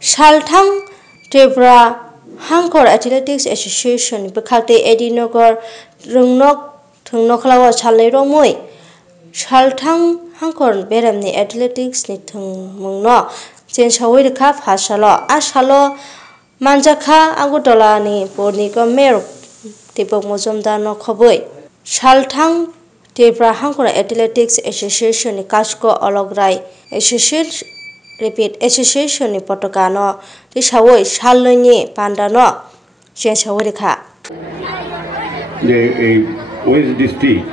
Salthang Tripura Hangkor Athletics Association Bekhalte Edinogor Rungnok Thungnokhlawa Chalai Romoi Salthang Hangkor Beramni Athletics ni Thungmungno Chen Shawir Kha Phasalo Asalo Manjakha Agutola ni Porniko Mer Tipok Mojumdar no Khoboi Salthang Tripura Hangkor Athletics Association ni Kasko Olograi Association ni Potokano ti Shawoi Shaloni Pandano Chen Shawir Kha যে এই West district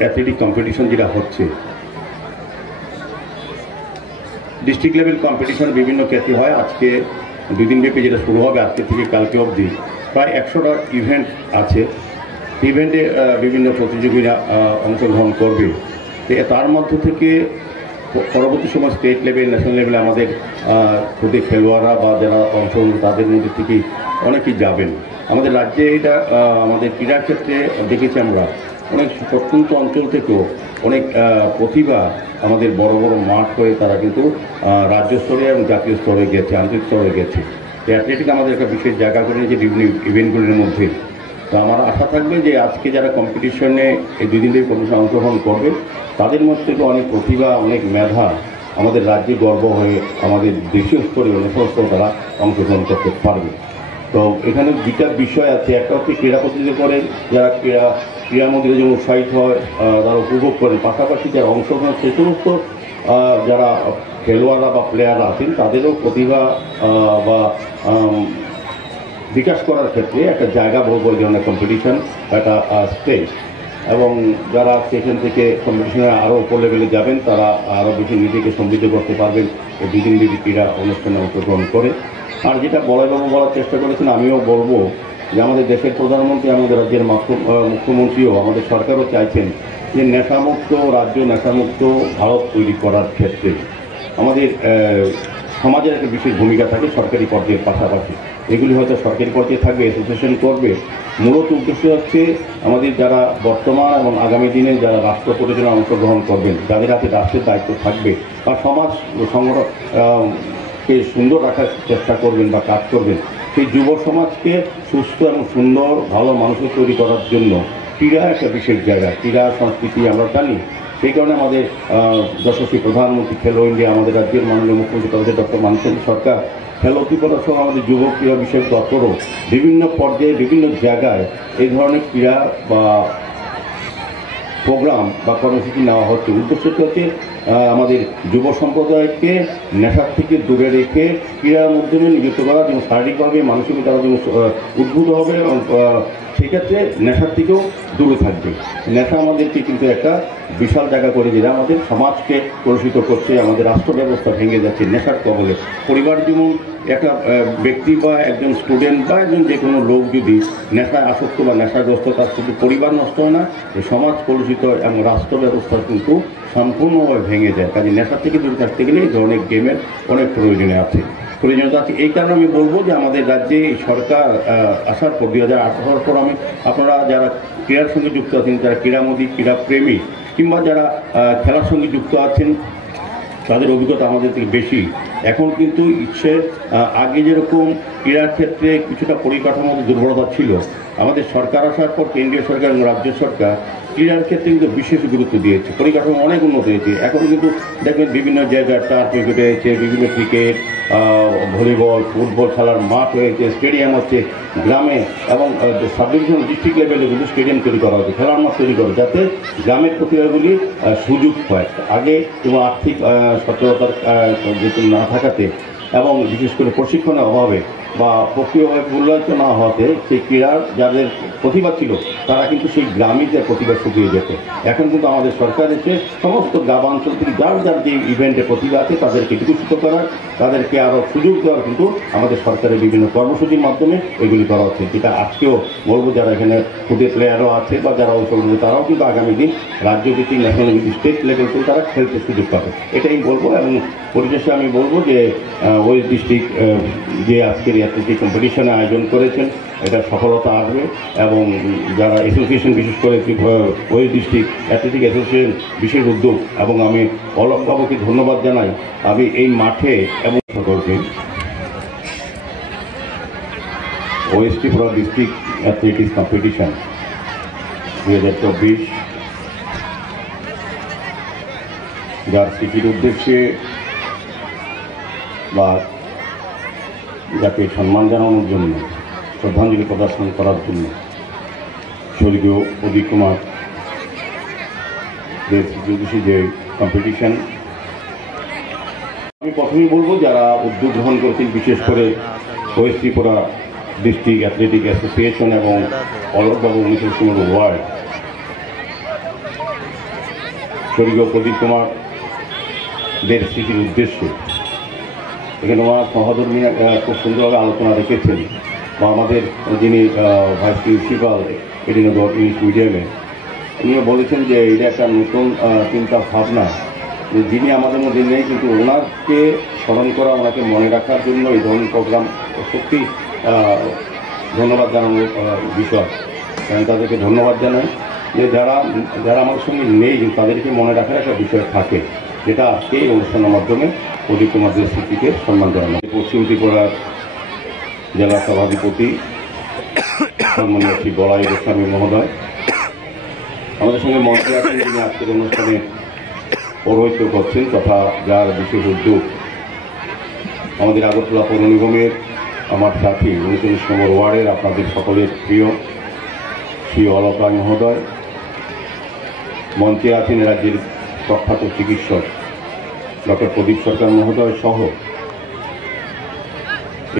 athletic competition যেটা হচ্ছে district level competition বিভিন্ন ক্ষেত্রে হয়। আজকে 2 দিন ব্যাপী যেটা শুরু হবে আজকে থেকে কালকে অবধি প্রায় 100টা ইভেন্ট আছে। ইভেন্টে বিভিন্ন প্রতিযোগীরা অংশগ্রহণ করবে। তার মধ্য থেকে পরবর্তী সময় স্টেট লেভেল ন্যাশনাল লেভেলে আমাদের খুদে খেলোয়াড়রা বা যারা অংশগ্রহণ তাদের মধ্যে থেকে অনেকেই যাবেন। আমাদের রাজ্যে এটা আমাদের ক্রীড়া ক্ষেত্রে দেখেছি আমরা অনেক প্রত্যন্ত অঞ্চল থেকেও অনেক প্রতিভা আমাদের বড় বড় মাঠ হয়ে তারা কিন্তু রাজ্য স্তরে এবং জাতীয় স্তরে গেছে, আন্তর্জাতিক স্তরে গেছে। অ্যাথলেটিক আমাদের একটা বিশেষ জায়গা করে নিয়েছে বিভিন্ন ইভেন্টগুলির মধ্যে। তো আমার আশা থাকবে যে আজকে যারা কম্পিটিশনে এই 2 দিন ধরে কম্পিটিশনে অংশগ্রহণ করবে তাদের মধ্যে থেকে অনেক প্রতিভা অনেক মেধা আমাদের রাজ্যে গর্ব হয়ে আমাদের দেশীয় স্তরে ন্যাশনাল স্তরে তারা অংশগ্রহণ করতে পারবে। তো এখানে 2টা বিষয় আছে। একটা হচ্ছে ক্রীড়া প্রতিযোগিতা করেন যারা ক্রীড়ার মধ্যে যেমন উৎসাহিত হয় তারা উপভোগ করেন, পাশাপাশি যারা অংশগ্রহণ সেই সমস্ত যারা খেলোয়াড়রা বা প্লেয়াররা আছেন তাদেরও প্রতিভা বা বিকাশ করার ক্ষেত্রে একটা জায়গা বহু ধরনের কম্পিটিশন বা একটা স্টেজ, এবং যারা সেখান থেকে কম্পিটিশনে আরও উপর লেভেলে যাবেন তারা আরও বেশি নিজেকে সমৃদ্ধ করতে পারবেন এই 2 দিন ব্যাপী ক্রীড়া অনুষ্ঠানে অংশগ্রহণ করে। আর যেটা বড়বাবু বলার চেষ্টা করেছেন আমিও বলবো যে আমাদের দেশের প্রধানমন্ত্রী আমাদের রাজ্যের মুখ্যমন্ত্রীও আমাদের সরকারও চাইছেন যে নেশামুক্ত রাজ্য নেশামুক্ত ভারত তৈরি করার ক্ষেত্রে আমাদের সমাজের একটা বিশেষ ভূমিকা থাকে সরকারি পর্যায়ের পাশাপাশি। এগুলি হয়তো সরকারি পর্যায়ে থাকবে, অ্যাসোসিয়েশন করবে। মূলত উদ্দেশ্য হচ্ছে আমাদের যারা বর্তমান এবং আগামী দিনে যারা রাষ্ট্র পরিচালনায় অংশগ্রহণ করবেন, যাদের হাতে রাষ্ট্রের দায়িত্ব থাকবে বা সমাজ সংগঠনকে সুন্দর রাখার চেষ্টা করবেন বা কাজ করবেন, সেই যুব সমাজকে সুস্থ এবং সুন্দর ভালো মানুষের তৈরি করার জন্য ক্রীড়া একটা বিশেষ জায়গা। ক্রীড়া সংস্কৃতি আমরা জানি, সেই কারণে আমাদের যশস্বী প্রধানমন্ত্রী খেলো ইন্ডিয়া, আমাদের রাজ্যের মাননীয় মুখ্যমন্ত্রী ডক্টর মানিক সরকার খেলো ত্রিপুরা সহ আমাদের যুব ক্রীড়া বিষয়ক দপ্তরও বিভিন্ন পর্যায়ে বিভিন্ন জায়গায় এই ধরনের ক্রীড়া বা প্রোগ্রাম বা কর্মসূচি নেওয়া হচ্ছে। উদ্দেশ্যটা হচ্ছে আমাদের যুব সম্প্রদায়কে নেশার থেকে দূরে রেখে ক্রীড়ার মাধ্যমে নিযুক্ত করা, যেমন শারীরিকভাবে মানসিকভাবে তারা যেমন উদ্ভূত হবে এবং সেক্ষেত্রে নেশার থেকেও দূরে থাকবে। নেশা আমাদেরকে কিন্তু একটা বিশাল জায়গা করে যেটা আমাদের সমাজকে কলুষিত করছে, আমাদের রাষ্ট্র ব্যবস্থা ভেঙে যাচ্ছে নেশার কবলে। পরিবার যেমন একটা ব্যক্তি বা একজন স্টুডেন্ট বা একজন যে কোনো লোক যদি নেশায় আসক্ত বা নেশাগ্রস্ত, তার শুধু পরিবার নষ্ট হয় না, সমাজ কলুষিত এবং রাষ্ট্র ব্যবস্থা কিন্তু সম্পূর্ণভাবে ভেঙে যায়। কাজে নেশার থেকে দূরে থাকতে গেলে এই ধরনের গেমের অনেক প্রয়োজনীয়তা আছে। এই কারণে আমি বলবো যে আমাদের রাজ্যে সরকার আসার পর 2018 পর আপনারা যারা ক্রীড়ার সঙ্গে যুক্ত আছেন, যারা ক্রীড়ামোদী ক্রীড়াপ্রেমী কিংবা যারা খেলার সঙ্গে যুক্ত আছেন, তাদের অভিজ্ঞতা আমাদের থেকে বেশি। এখন কিন্তু আগে যেরকম ক্রীড়ার ক্ষেত্রে কিছুটা পরিকাঠামোর দুর্বলতা ছিল, আমাদের সরকার আসার পর কেন্দ্রীয় সরকার এবং রাজ্য সরকার ক্রীড়ার ক্ষেত্রে কিন্তু বিশেষ গুরুত্ব দিয়েছে। পরিকাঠামো অনেক উন্নত হয়েছে। এখন কিন্তু দেখবেন বিভিন্ন জায়গায় টার্ফ উইকেট হয়েছে, বিভিন্ন ক্রিকেট, ভলিবল, ফুটবল খেলার মাঠ হয়েছে, স্টেডিয়াম হচ্ছে গ্রামে, এবং সাব ডিভিশন ডিস্ট্রিক্ট লেভেলে কিন্তু স্টেডিয়াম তৈরি করা হচ্ছে, খেলার মাঠ তৈরি করা, যাতে গ্রামের প্রতিভাগুলি সুযোগ পায়। আগে এবং আর্থিক সচ্ছলতার যেহেতু না থাকাতে এবং বিশেষ করে প্রশিক্ষণের অভাবে বা প্রক্রিয়াভাবে মূল্যায়িত না হওয়াতে সেই ক্রীড়ার যাদের প্রতিভা ছিল তারা কিন্তু সেই গ্রামে যে প্রতিভা শুকিয়ে যেত। এখন কিন্তু আমাদের সরকার এসে সমস্ত গ্রামাঞ্চল থেকে যার যে ইভেন্টে প্রতিভা আছে তাদেরকে বিকশিত করার, তাদেরকে আরও সুযোগ দেওয়ার কিন্তু আমাদের সরকারের বিভিন্ন কর্মসূচির মাধ্যমে এগুলি করা হচ্ছে। যেটা আজকেও বলবো যারা এখানে খুদে প্লেয়ারও আছে বা যারা অংশগ্রহণ তারাও কিন্তু আগামী দিন রাজ্য ভিত্তিক ন্যাশনাল ভিত্তিক স্টেট লেভেল থেকে তারা খেলতে সুযোগ পাবে, এটাই বলবো। এবং পরিশেষে আমি বলবো যে ওয়েস্ট ডিস্ট্রিক্ট যে আজকের অ্যাথলেটিক কম্পিটিশনে আয়োজন করেছেন, এটা সফলতা আসবে এবং যারা অ্যাসোসিয়েশন, বিশেষ করে ওয়েস্ট ডিস্ট্রিক্ট অ্যাথলেটিক অ্যাসোসিয়েশন বিশেষ উদ্যোগ, এবং আমি অলক বাবুকে ধন্যবাদ জানাই। আমি এই মাঠে এবং সকলকে West Tripura district athletics competition 2024 যার স্মৃতির উদ্দেশ্যে বা যাকে সম্মান জানানোর জন্য, শ্রদ্ধাঞ্জলি প্রদর্শন করার জন্য স্বর্গীয় প্রদীপ কুমার দের স্মৃতি যে কম্পিটিশন, আমি প্রথমেই বলবো যারা উদ্যোগ গ্রহণ করেছেন, বিশেষ করে West Tripura district athletic association এবং অলকবাবু 19 নম্বর ওয়ার্ড, স্বর্গীয় প্রদীপ কুমার দের স্মৃতির উদ্দেশ্যে এখানে আমার সহধর্মী খুব সুন্দরভাবে আলোচনা রেখেছেন, বা আমাদের যিনি ভাইস প্রিন্সিপাল এডিনগর ইংলিশ মিডিয়ামে, উনিও বলেছেন যে এটা একটা নতুন চিন্তা ভাবনা, যে যিনি আমাদের মধ্যে নেই কিন্তু ওনাকে স্মরণ করা, ওনাকে মনে রাখার জন্য এই ধরনের প্রোগ্রাম সত্যি ধন্যবাদ জানানোর বিষয়। আমি তাদেরকে ধন্যবাদ জানাই যে যারা আমাদের সঙ্গে নেই তাদেরকে মনে রাখার একটা বিষয় থাকে, যেটা আজকে এই অনুষ্ঠানের মাধ্যমে প্রদীপ কুমারদের স্মৃতিকে সম্মান জানানো। পশ্চিম ত্রিপুরার জেলা সভাধিপতি সম্মানীয় শ্রী বলাই গোস্বামী মহোদয় আমাদের সঙ্গে মঞ্চে আছেন, যিনি আজকের অনুষ্ঠানে পৌরোহিত্য করছেন, তথা যার বিশেষ উদ্যোগ আমাদের আগরতলা পৌর নিগমের আমার সাথী 19 নম্বর ওয়ার্ডের আপনাদের সকলের প্রিয় শ্রী অলকায় মহোদয়। মঞ্চে আছেন রাজ্যের প্রখ্যাত চিকিৎসক ডক্টর প্রদীপ সরকার মহোদয় সহ